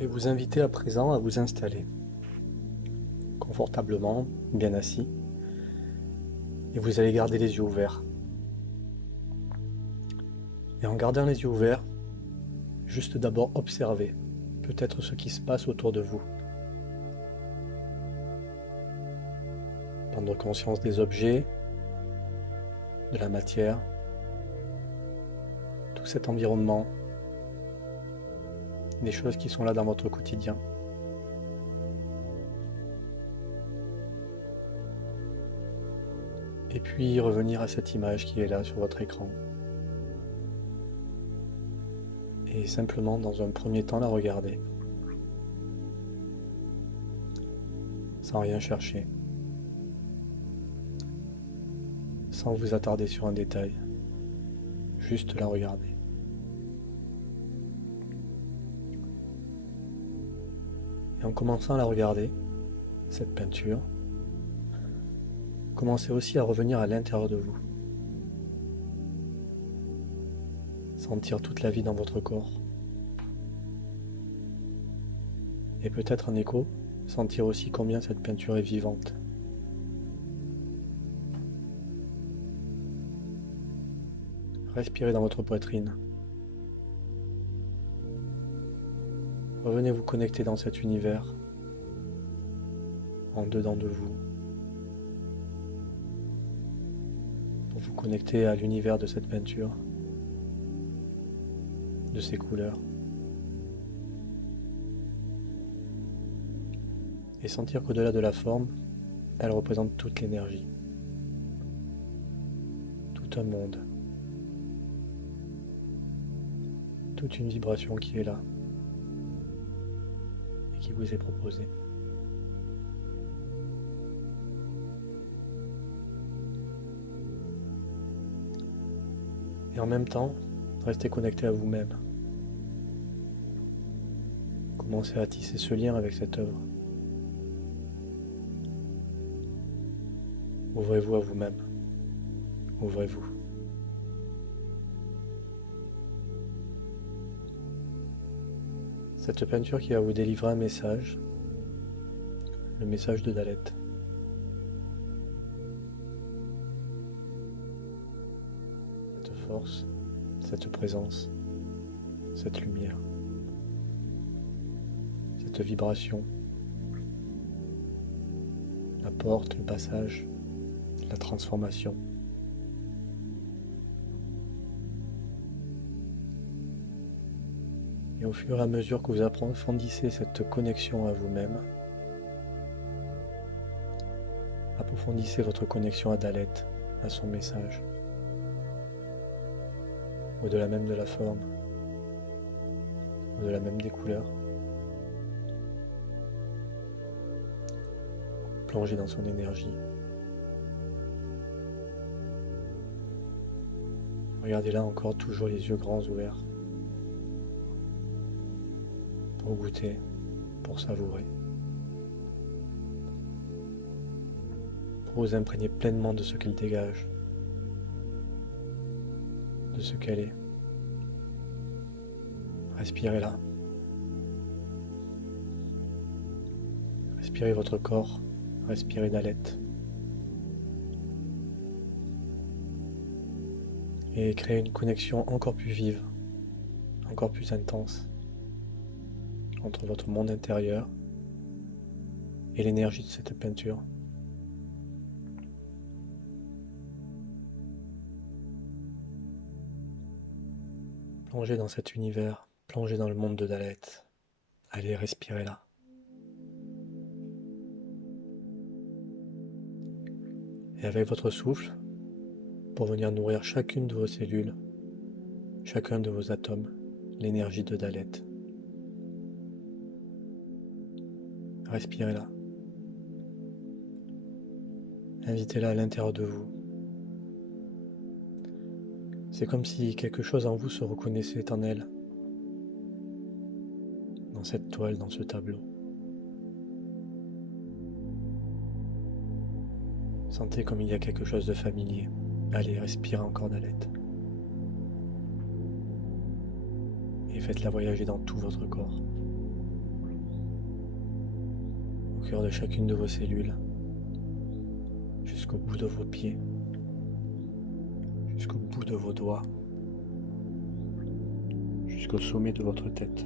vais vous inviter à présent à vous installer confortablement, bien assis, et vous allez garder les yeux ouverts. Et en gardant les yeux ouverts, juste d'abord observer peut-être ce qui se passe autour de vous. Prendre conscience des objets, de la matière, tout cet environnement, des choses qui sont là dans votre quotidien. Et puis revenir à cette image qui est là sur votre écran. Et simplement, dans un premier temps, la regarder. Sans rien chercher. Sans vous attarder sur un détail. Juste la regarder. Et en commençant à la regarder, cette peinture, commencez aussi à revenir à l'intérieur de vous. Sentir toute la vie dans votre corps. Et peut-être en écho, sentir aussi combien cette peinture est vivante. Respirez dans votre poitrine. Revenez vous connecter dans cet univers, en dedans de vous, pour vous connecter à l'univers de cette peinture, de ses couleurs, et sentir qu'au-delà de la forme, elle représente toute l'énergie, tout un monde, toute une vibration qui est là et qui vous est proposée. Et en même temps, restez connecté à vous-même. Commencez à tisser ce lien avec cette œuvre. Ouvrez-vous à vous-même. Ouvrez-vous. Cette peinture qui va vous délivrer un message, le message de Dalet. Cette force, cette présence, cette lumière, cette vibration, la porte, le passage, la transformation. Et au fur et à mesure que vous approfondissez cette connexion à vous-même, approfondissez votre connexion à Dalet, à son message, au-delà même de la forme, au-delà même des couleurs. Plongez dans son énergie. Regardez là encore, toujours les yeux grands ouverts. Pour goûter, pour savourer. Pour vous imprégner pleinement de ce qu'elle dégage, de ce qu'elle est. Respirez là. Respirez votre corps, respirez Dalet. Et créez une connexion encore plus vive, encore plus intense entre votre monde intérieur et l'énergie de cette peinture. Plongez dans cet univers, plongez dans le monde de Dalet. Allez, respirez là. Et avec votre souffle, pour venir nourrir chacune de vos cellules, chacun de vos atomes, l'énergie de Dalet. Respirez là. Invitez-la à l'intérieur de vous. C'est comme si quelque chose en vous se reconnaissait en elle, dans cette toile, dans ce tableau. Sentez comme il y a quelque chose de familier. Allez, respirez encore Dalet. Et faites-la voyager dans tout votre corps. au cœur de chacune de vos cellules, jusqu'au bout de vos pieds, jusqu'au bout de vos doigts, jusqu'au sommet de votre tête.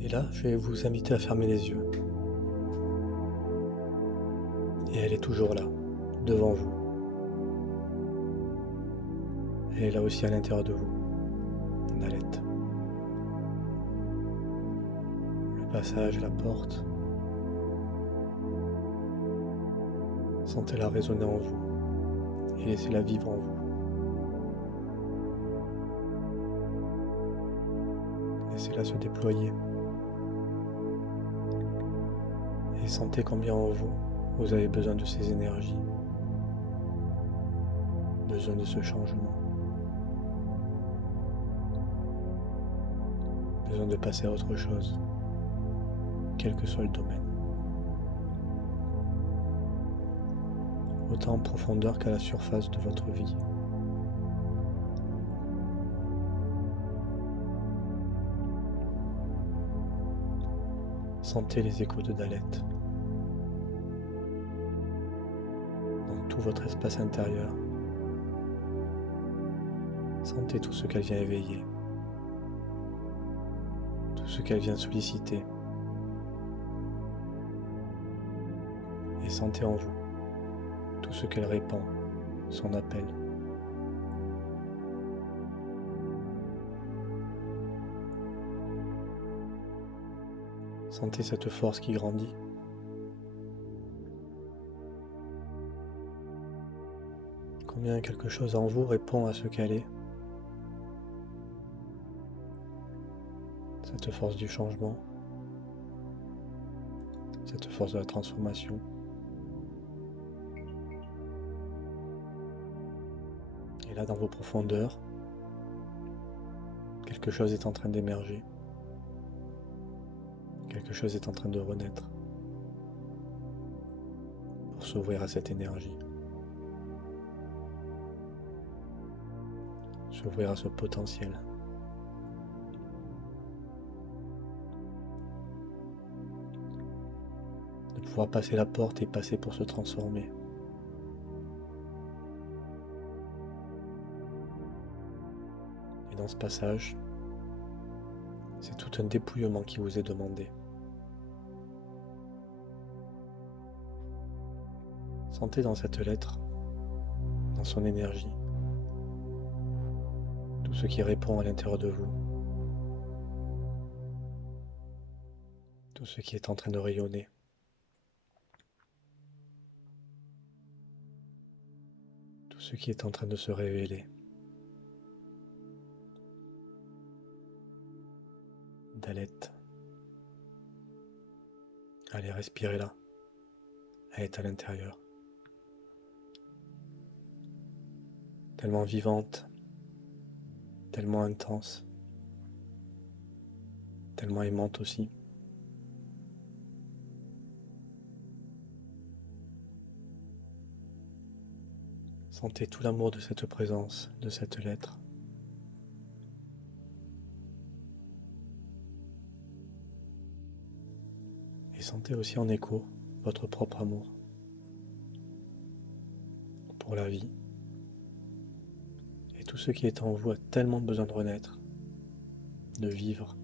Et là, je vais vous inviter à fermer les yeux. Et elle est toujours là, devant vous. Elle est là aussi à l'intérieur de vous, Daleth. Le passage, la porte. Sentez-la résonner en vous et laissez-la vivre en vous. Laissez-la se déployer. Et sentez combien en vous, vous avez besoin de ces énergies, besoin de ce changement, besoin de passer à autre chose, quel que soit le domaine. Autant en profondeur qu'à la surface de votre vie. Sentez les échos de Daleth dans tout votre espace intérieur. Sentez tout ce qu'elle vient éveiller, tout ce qu'elle vient solliciter. Et sentez en vous tout ce qu'elle répand, son appel. Sentez cette force qui grandit. Combien quelque chose en vous répond à ce qu'elle est. Cette force du changement, cette force de la transformation. Et là, dans vos profondeurs, quelque chose est en train d'émerger. Quelque chose est en train de renaître pour s'ouvrir à cette énergie, s'ouvrir à ce potentiel. De pouvoir passer la porte et passer pour se transformer. Et dans ce passage, c'est tout un dépouillement qui vous est demandé. Sentez dans cette lettre, dans son énergie, tout ce qui répond à l'intérieur de vous, tout ce qui est en train de rayonner, tout ce qui est en train de se révéler. Daleth, allez respirer là, elle est à l'intérieur. Tellement vivante, tellement intense, tellement aimante aussi. Sentez tout l'amour de cette présence, de cette lettre. Et sentez aussi en écho votre propre amour pour la vie. Et tout ce qui est en vous a tellement besoin de renaître, de vivre.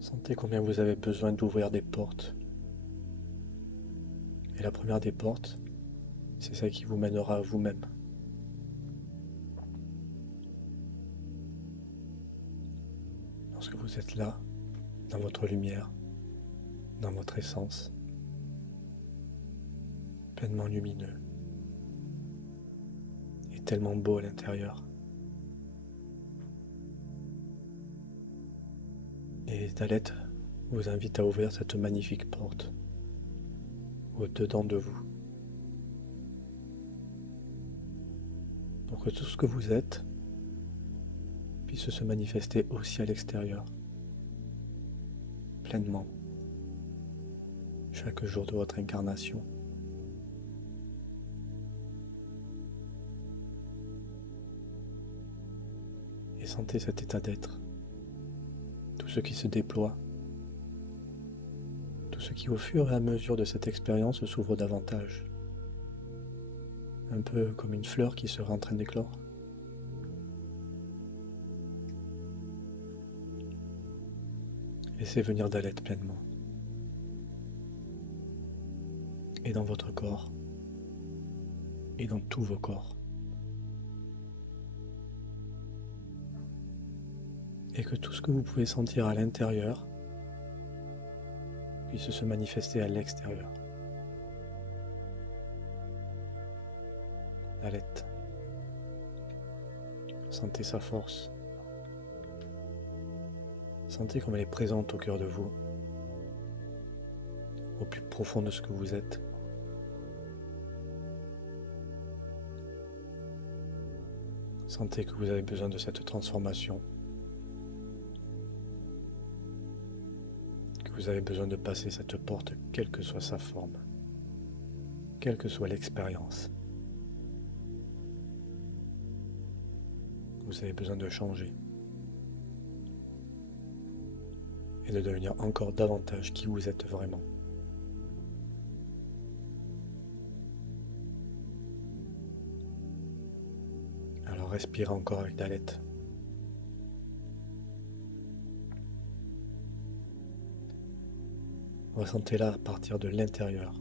Sentez combien vous avez besoin d'ouvrir des portes. Et la première des portes, c'est celle qui vous mènera à vous-même. Lorsque vous êtes là, dans votre lumière, dans votre essence, pleinement lumineux et tellement beau à l'intérieur. Et Daleth vous invite à ouvrir cette magnifique porte au-dedans de vous, pour que tout ce que vous êtes puisse se manifester aussi à l'extérieur, pleinement, chaque jour de votre incarnation. Et sentez cet état d'être, tout ce qui se déploie, tout ce qui au fur et à mesure de cette expérience s'ouvre davantage, un peu comme une fleur qui serait en train d'éclore. Laissez venir Dalet pleinement, et dans votre corps, et dans tous vos corps. Et que tout ce que vous pouvez sentir à l'intérieur puisse se manifester à l'extérieur. Dalet. Sentez sa force. Sentez comme elle est présente au cœur de vous, au plus profond de ce que vous êtes. Sentez que vous avez besoin de cette transformation, que vous avez besoin de passer cette porte, quelle que soit sa forme, quelle que soit l'expérience. Vous avez besoin de changer et de devenir encore davantage qui vous êtes vraiment. Alors respirez encore avec Dalet. Ressentez-la à partir de l'intérieur.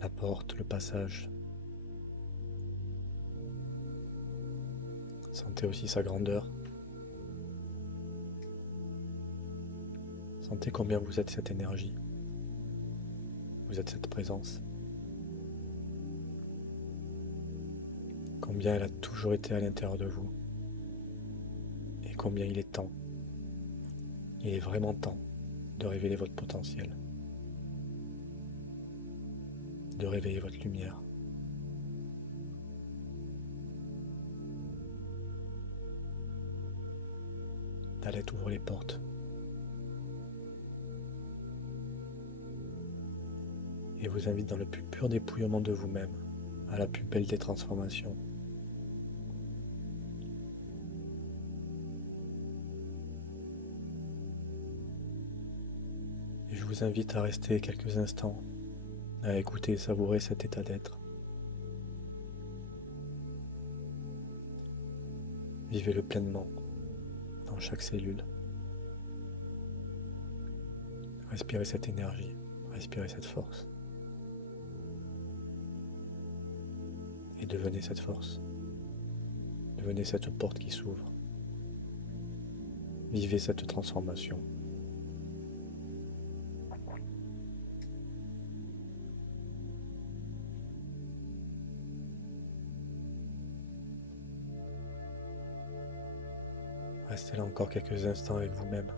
La porte, le passage. Sentez aussi sa grandeur. Sentez combien vous êtes cette énergie. Vous êtes cette présence. Combien elle a toujours été à l'intérieur de vous. Et combien il est temps. Il est vraiment temps de révéler votre potentiel. De réveiller votre lumière. Dalet ouvre les portes. Et vous invite dans le plus pur dépouillement de vous-même, à la plus belle des transformations. Et je vous invite à rester quelques instants, à écouter et savourer cet état d'être. Vivez-le pleinement, dans chaque cellule. Respirez cette énergie, respirez cette force. Et devenez cette force. Devenez cette porte qui s'ouvre. Vivez cette transformation. Restez là encore quelques instants avec vous-même.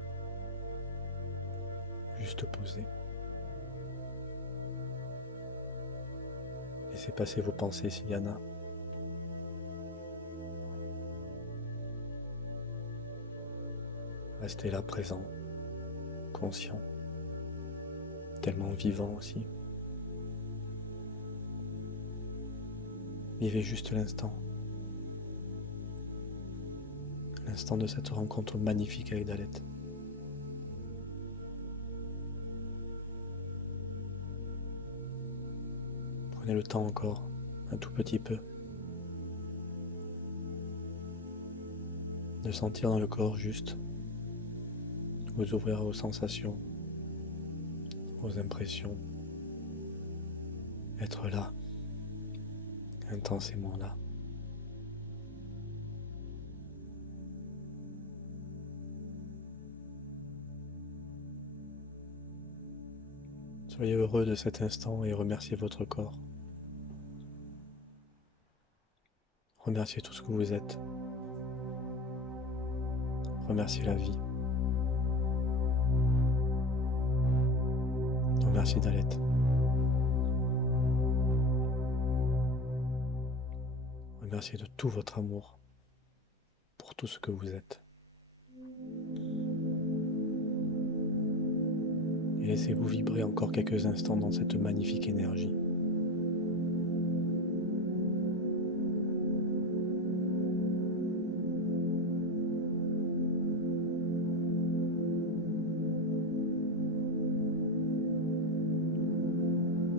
Juste posé. Laissez passer vos pensées s'il y en a. Restez là présent, conscient, tellement vivant aussi. Vivez juste l'instant. L'instant de cette rencontre magnifique avec Dalet. Prenez le temps encore, un tout petit peu, de sentir dans le corps juste, vous ouvrir aux sensations, aux impressions, être là, intensément là. Soyez heureux de cet instant et remerciez votre corps. Remerciez tout ce que vous êtes. Remerciez la vie. Remerciez Dalet. Remerciez de tout votre amour pour tout ce que vous êtes. Et laissez-vous vibrer encore quelques instants dans cette magnifique énergie.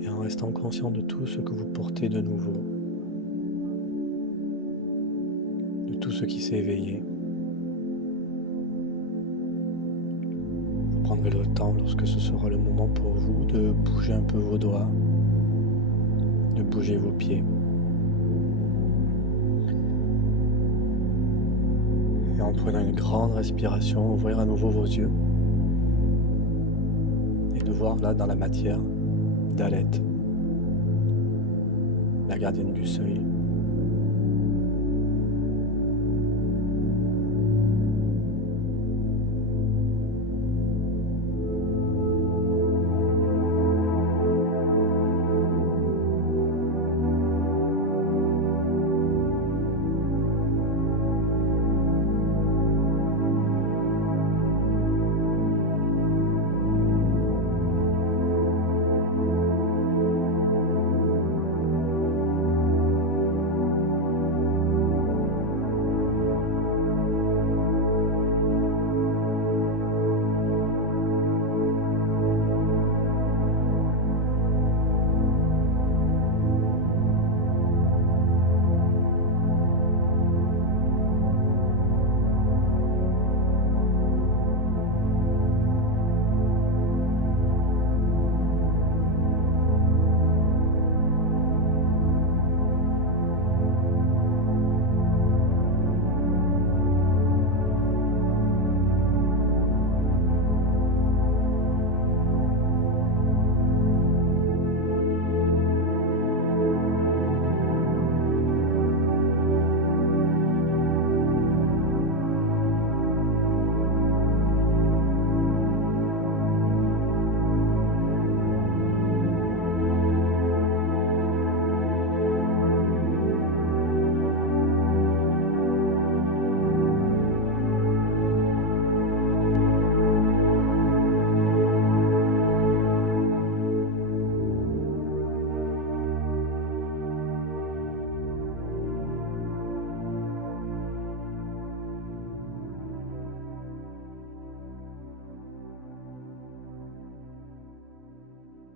et en restant conscient de tout ce que vous portez de nouveau, de tout ce qui s'est éveillé. Vous prendrez le temps, lorsque ce sera le moment pour vous, de bouger un peu vos doigts, de bouger vos pieds. Et en prenant une grande respiration, ouvrir à nouveau vos yeux et de voir là dans la matière Daleth, la gardienne du seuil,